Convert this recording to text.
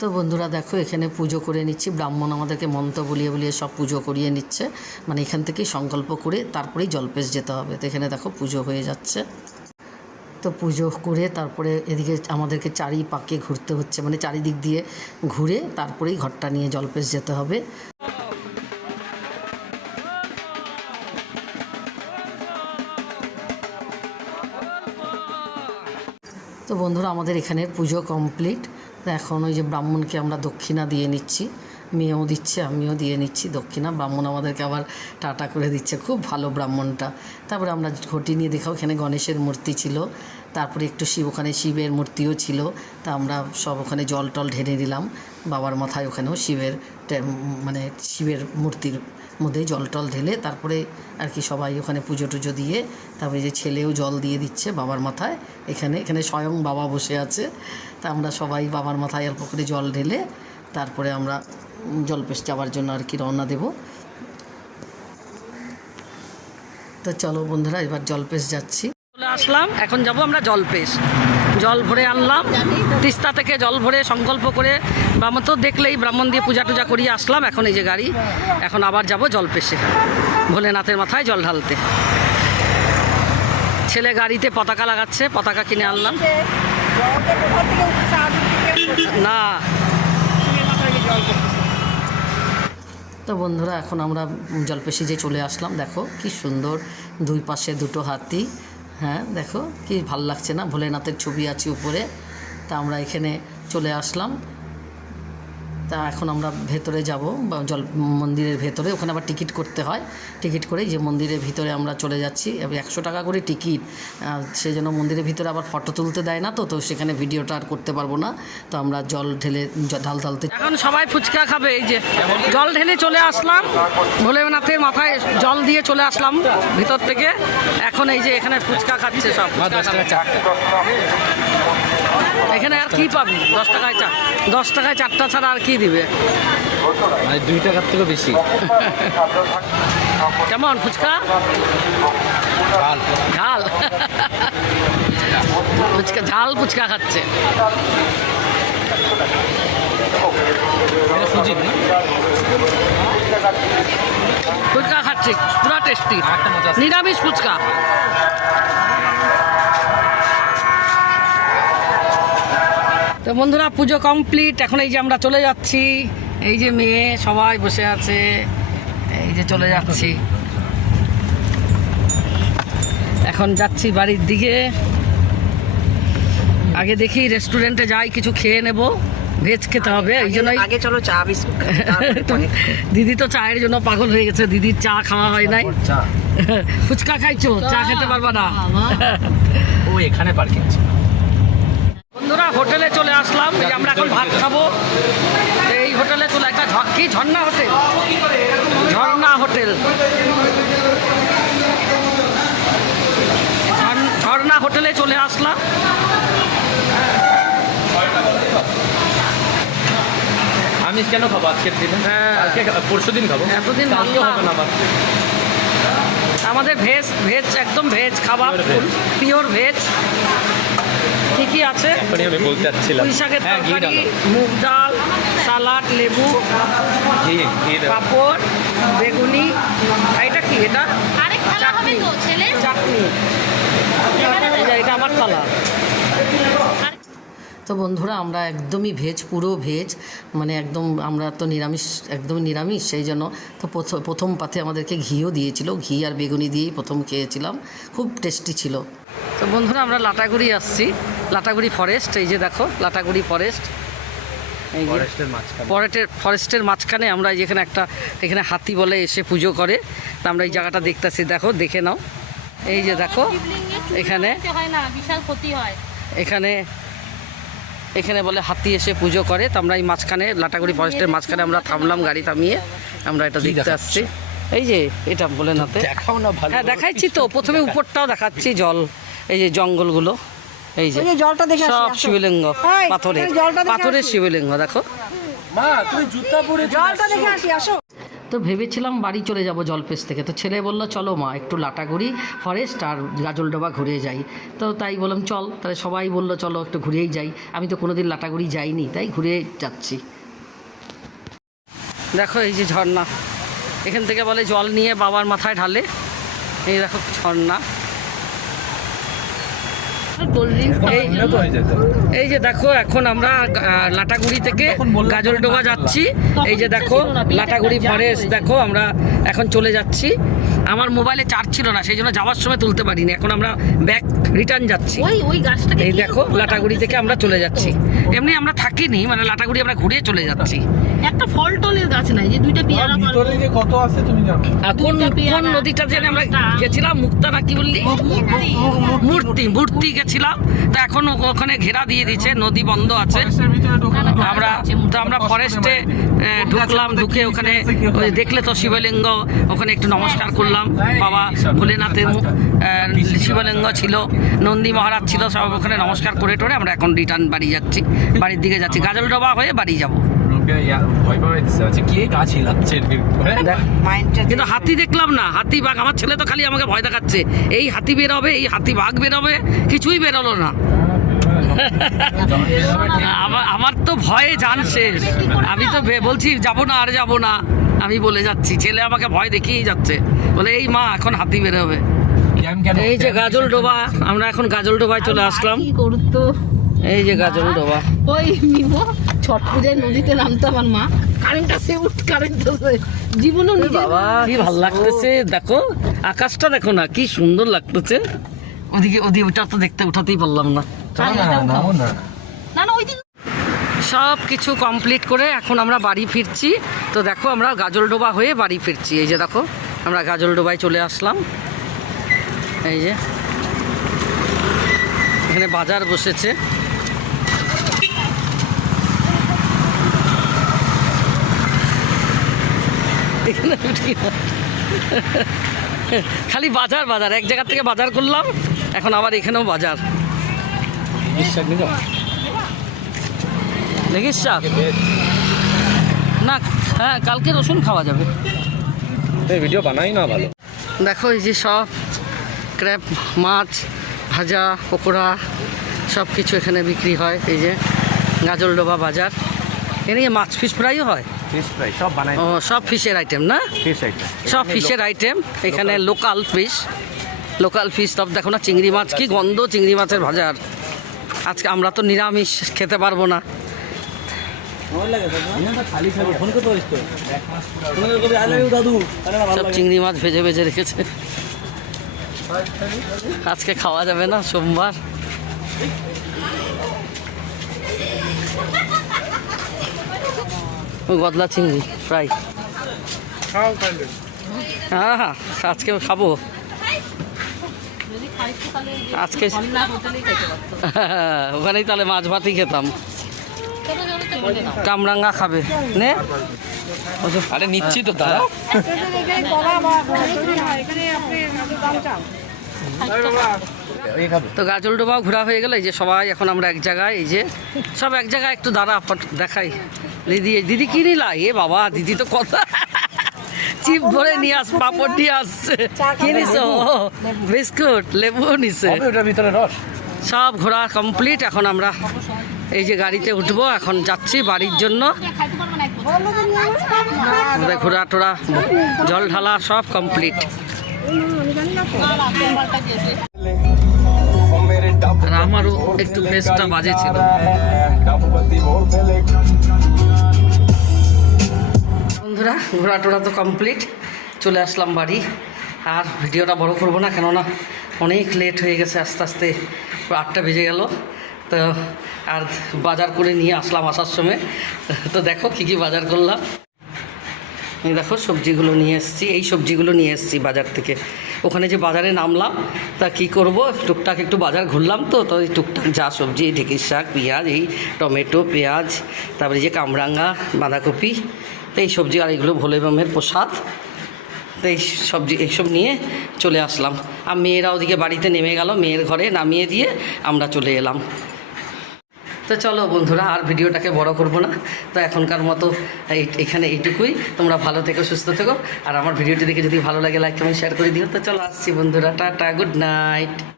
তো বন্ধুরা দেখো এখানে পুজো করে নিচ্ছি, ব্রাহ্মণ আমাদেরকে মন্ত্র বলিয়ে বলিয়ে সব পুজো করিয়ে নিচ্ছে, মানে এখান থেকেই সংকল্প করে তারপরেই জলপেশ যেতে হবে। তো এখানে দেখো পুজো হয়ে যাচ্ছে। তো পুজো করে তারপরে এদিকে আমাদেরকে চারিপাকে ঘুরতে হচ্ছে, মানে চারিদিক দিয়ে ঘুরে তারপরেই ঘরটা নিয়ে জলপেশ যেতে হবে। তো বন্ধুরা আমাদের এখানের পুজো কমপ্লিট। তো এখন ওই যে ব্রাহ্মণকে আমরা দক্ষিণা দিয়ে নিচ্ছি, মেয়েও দিচ্ছে আমিও দিয়ে নিচ্ছি দক্ষিণা। ব্রাহ্মণ আমাদেরকে আবার টাটা করে দিচ্ছে, খুব ভালো ব্রাহ্মণটা। তারপরে আমরা ঘটি নিয়ে দেখাও, এখানে গণেশের মূর্তি ছিল, তারপরে একটু ওখানে শিবের মূর্তিও ছিল। তা আমরা সব ওখানে জল টল ঢেলে দিলাম বাবার মাথায়, ওখানেও শিবের মানে শিবের মূর্তির মধ্যে জল টল ঢেলে তারপরে আর কি সবাই ওখানে পুজো টুজো দিয়ে তারপরে যে ছেলেও জল দিয়ে দিচ্ছে বাবার মাথায়। এখানে স্বয়ং বাবা বসে আছে। তা আমরা সবাই বাবার মাথায় অল্প করে জল ঢেলে তারপরে আমরা জলপেশ যাওয়ার জন্য আর কি রওনা দেব। তো চলো বন্ধুরা এবার জলপেশ যাচ্ছি। চলে আসলাম, এখন যাব আমরা জলপেশ। জল ভরে আনলাম তিস্তা থেকে, জল ভরে সংকল্প করে ব্রাহ্মণ তো দেখলেই ব্রাহ্মণ দিয়ে পূজা টুজা করিয়ে আসলাম। এখন এই যে গাড়ি, এখন আবার যাব জলপেশে ভোলেনাথের মাথায় জল ঢালতে। ছেলে গাড়িতে পতাকা লাগাচ্ছে, পতাকা কিনে আনলাম। না তো বন্ধুরা এখন আমরা জলপেশি যে চলে আসলাম। দেখো কি সুন্দর, দুই পাশে দুটো হাতি। হ্যাঁ দেখো কি ভাল লাগছে না, ভোলেনাথের ছবি আছে উপরে। তা আমরা এখানে চলে আসলাম। তা এখন আমরা ভেতরে যাব, মন্দিরের ভেতরে, ওখানে আবার টিকিট করতে হয়। টিকিট করে যে মন্দিরের ভিতরে আমরা চলে যাচ্ছি। 100 টাকা করে টিকিট, সেই জন্য মন্দিরের ভিতরে আবার ফটো তুলতে দেয় না, তো সেখানে ভিডিওটা আর করতে পারবো না। তো আমরা জল ঢেলে ঢালতে এখন সবাই ফুচকা খাবে। এই যে জল ঢেলে চলে আসলাম, ভোলেনাথের মাথায় জল দিয়ে চলে আসলাম ভিতর থেকে। এখন এই যে এখানে ফুচকা খাচ্ছে সব। এখানে আর কি পাবি, 10 টাকায় 4টা ছাড়া আর কি দিবে, 2 টাকার থেকে বেশি। কেমন ফুচকা? ঝাল ফুচকা, ঝাল ফুচকা খাচ্ছে। ফুচকা খাচ্ছি পুরা টেস্টি, নিরামিষ ফুচকা। তো বন্ধুরা পুজো কমপ্লিট, এখন এই যে আমরা চলে যাচ্ছি। এই যে মেয়ে সবাই বসে আছে, এই যে চলে যাচ্ছি। এখন যাচ্ছি বাড়ির দিকে। আগে দেখি রেস্টুরেন্টে যাই, কিছু খেয়ে নেব, ভেজ খেতে হবে। এই জন্যই আগে চলো চা বিস্কুট। দিদি তো চায়ের জন্য পাগল হয়ে গেছে, দিদির চা খাওয়া হয় নাই। ফুচকা খাইছো, চা খেতে পারবা না। ও এখানে পার্কিং আছে। বন্ধুরা হোটেলে চলে আসলাম, যে আমরা এখন ভাত খাবো। এই হোটেলে চলে, একটা কি ঝর্ণা হোটেল, ঝর্ণা হোটেল, ঝর্ণা হোটেলে চলে আসলাম। আমি কেন খাবো আজকের দিনে? হ্যাঁ পরশু দিন খাবো, এতদিন হবে না। আমাদের ভেজ একদম ভেজ খাবার, পিওর ভেজ। কি কি আছে আমি বলতে চাচ্ছিলাম, পুঁই শাকের তরকারি, মুগ ডাল, সালাড, লেবু, পাঁপড়, বেগুনি। এটা কি? এটা চাটনি, এটা আমার থালা। তো বন্ধুরা আমরা একদমই ভেজ, পুরো ভেজ, মানে একদম আমরা তো নিরামিষ, একদমই নিরামিষ। সেই জন্য তো প্রথম পাতে আমাদেরকে ঘিও দিয়েছিল, ঘি আর বেগুনি দিয়েই প্রথম খেয়েছিলাম, খুব টেস্টি ছিল। তো বন্ধুরা আমরা লাটাগুড়ি আসছি, লাটাগুড়ি ফরেস্ট। এই যে দেখো লাটাগুড়ি ফরেস্ট, এই ফরেস্টের মাঝখানে আমরা যেখানে এখানে হাতি বলে এসে পুজো করে। তা আমরা এই জায়গাটা দেখতেছি, দেখো দেখে নাও। এই যে দেখো এখানে বিশাল ক্ষতি হয়, এখানে বলে হাতি এসে পুজো করে। তো আমরা এই মাঝখানে লাটাগুড়ি ফরেস্টের মাঝখানে আমরা থামলাম, গাড়ি থামিয়ে আমরা এটা দেখতে আসছি। এই যে এটা বলে না, হ্যাঁ দেখাচ্ছি তো, প্রথমে উপরটাও দেখাচ্ছি, জল, এই যে জঙ্গলগুলো, এই যে জলটা দেখে সব শিবলিঙ্গ, পাথরের শিবলিঙ্গ। দেখো জলটা দেখে আসি, আসো। তো ভেবেছিলাম বাড়ি চলে যাব জলপেশ থেকে, তো ছেলে বললো চলো মা একটু লাটাগুড়ি ফরেস্ট আর গাজলডোবা ঘুরে যাই। তো তাই বললাম চল, তাহলে সবাই বললো চলো একটু ঘুরেই যাই। আমি তো কোনোদিন লাটাগুড়ি যাইনি, তাই ঘুরে যাচ্ছি। দেখো এই যে ঝর্ণা, এখান থেকে বলে জল নিয়ে বাবার মাথায় ঢালে। এই দেখো ঝর্ণা, এই যে দেখো এখন আমরা লাটাগুড়ি থেকে গাজলডোবা যাচ্ছি। এই যে দেখো লাটাগুড়ি ফরেস্ট, দেখো আমরা এখন চলে যাচ্ছি। আমার মোবাইলে চার্জ ছিল না, সেই জন্য যাওয়ার সময় তুলতে পারিনি। এখন আমরা ব্যাক রিটার্ন যাচ্ছি। এই দেখো লাটাগুড়ি থেকে আমরা চলে যাচ্ছি। এমনি আমরা থাকিনি, মানে লাটাগুড়ি আমরা ঘুরে চলে যাচ্ছি। একটা ফল টলের গাছ নাই যে দুইটা পেয়ারা ভিতরে যে কত আছে তুমি জানো? কোন নদীটা যেন আমরা গেছিলাম, মুক্তা না কি বললি, মূর্তি গেছিলাম। তো এখন ওখানে ঘেরা দিয়ে দিচ্ছে, নদী বন্ধ আছে। আমরা ফরেস্টে ঢুকলাম, ঢুকে ওখানে দেখলে তো শিবলিঙ্গ, ওখানে একটু নমস্কার করলাম। বাবা ভোলেনাথের শিবলিঙ্গ ছিল, নন্দী মহারাজ ছিল, সব ওখানে নমস্কার করে টোরে আমরা এখন রিটার্ন বাড়ি যাচ্ছি, বাড়ির দিকে যাচ্ছি। গাজলডোবা হয়ে বাড়ি যাবো। কিন্তু হাতি দেখলাম না, হাতি বাঘ। আমার ছেলে তো খালি আমাকে ভয় দেখাচ্ছে, এই হাতি বেরোবে, এই হাতি বাঘ বেরোবে, কিছুই বেরোলো না। আমার তো ভয়ে জান শেষ। আমি তো বলছি যাবো না, আর যাবো না, আমি বলে যাচ্ছি। ছেলে আমাকে ভয় দেখিয়েই যাচ্ছে, বলে এই মা এখন হাতি বেরোবে। এই যে গাজলডোবা, আমরা এখন গাজলডোবায় চলে আসলাম। এই যে গাজলডোবা, ওই মিমো ছট পূজায় নদীতে নামতো আমার মা, কারেন্ট আসে কারেন্ট জীবনও বাবা কি ভালো লাগতেছে। দেখো আকাশটা দেখো না, কি সুন্দর লাগতেছে। ওদিকে ওটা তো দেখতে উঠাতেই পারলাম না। না ওই দিন সব কিছু কমপ্লিট করে এখন আমরা বাড়ি ফিরছি। তো দেখো আমরা গাজলডোবা হয়ে বাড়ি ফিরছি। এই যে দেখো আমরা গাজলডোবায় চলে আসলাম। এই যে এখানে বাজার বসেছে। খালি বাজার বাজার, এক জায়গা থেকে বাজার করলাম, এখন আবার এখানেও বাজার। দেখিস শাক না, হ্যাঁ কালকে রসুন খাওয়া যাবে। ভিডিও বানাই না ভালো। দেখো এই যে সব ক্র্যাব মাছ ভাজা, পকোড়া সব কিছু এখানে বিক্রি হয়। এই যে গাজলডোবা বাজার, এখানে মাছ ফিশ ফ্রাইও হয়। ফিশ ফ্রাই সব বানাই। ও সব ফিশের আইটেম না, ফিশ আইটেম, সব ফিশের আইটেম এখানে। লোকাল ফিশ সব দেখো না, চিংড়ি মাছ, কি গন্ধ চিংড়ি মাছের ভাজার। আজকে আমরা তো নিরামিষ খেতে পারবো না। সব চিংড়ি মাছ ভেজে ভেজে রেখেছে, আজকে খাওয়া যাবে না, সোমবার। গদলা চিংড়ি ফ্রাই, হ্যাঁ হ্যাঁ আজকে খাবো। আজকে ওখানেই তাহলে মাছ ভাতই খেতাম। কামরাঙ্গা খাবে নে, আরে নিচ্ছি তো তারা। তো গাজলডোবাও ঘোরা হয়ে গেল। এই যে সবাই এখন আমরা এক জায়গায়, এই যে সব এক জায়গায়। একটু দাঁড়া দেখাই। দিদি কি নিলা? এ বাবা দিদি তো কথা চিপ ভরে নিয়ে পাপড় নিয়ে আসছে। কি নিছো? বিস্কুট, লেবু নিছে। ওটার ভিতরে রস। সব ঘোরা কমপ্লিট। এখন আমরা এই যে গাড়িতে উঠবো, এখন যাচ্ছি বাড়ির জন্য। ঘোরা টোরা জল ঢালা সব কমপ্লিট। আর আমারও একটু ফেসটা বাজে ছিল। বন্ধুরা ঘোরা টোরা তো কমপ্লিট, চলে আসলাম বাড়ি। আর ভিডিওটা বড় করবো না, কেননা অনেক লেট হয়ে গেছে। আস্তে আস্তে 8টা বেজে গেল। তো আর বাজার করে নিয়ে আসলাম আসার সময়। তো দেখো কী কী বাজার করলাম। এই দেখো সবজিগুলো নিয়ে এসেছি, এই সবজিগুলো নিয়ে এসেছি বাজার থেকে। ওখানে যে বাজারে নামলাম, তা কি করব, টুকটাক একটু বাজার ঘুরলাম। তো এই টুকটাক যা সবজি, ঢেঁকির শাক, পেঁয়াজ, এই টমেটো, পেঁয়াজ, তারপরে যে কামরাঙ্গা, বাঁধাকপি, তো এই সবজি। আর এগুলো ভোলে বামের প্রসাদ। তো এই সবজি এইসব নিয়ে চলে আসলাম। আর মেয়েরা ওদিকে বাড়িতে নেমে গেল, মেয়ের ঘরে নামিয়ে দিয়ে আমরা চলে এলাম। তো চলো বন্ধুরা, আর ভিডিওটাকে বড় করব না। তো এখনকার মতো এখানে এইটুকুই। তোমরা ভালো থেকো, সুস্থ থেকো, আর আমার ভিডিওটি দেখে যদি ভালো লাগে লাইক কমেন্ট শেয়ার করে দিও। তো চলো আসছি বন্ধুরা, টাটা, গুড নাইট।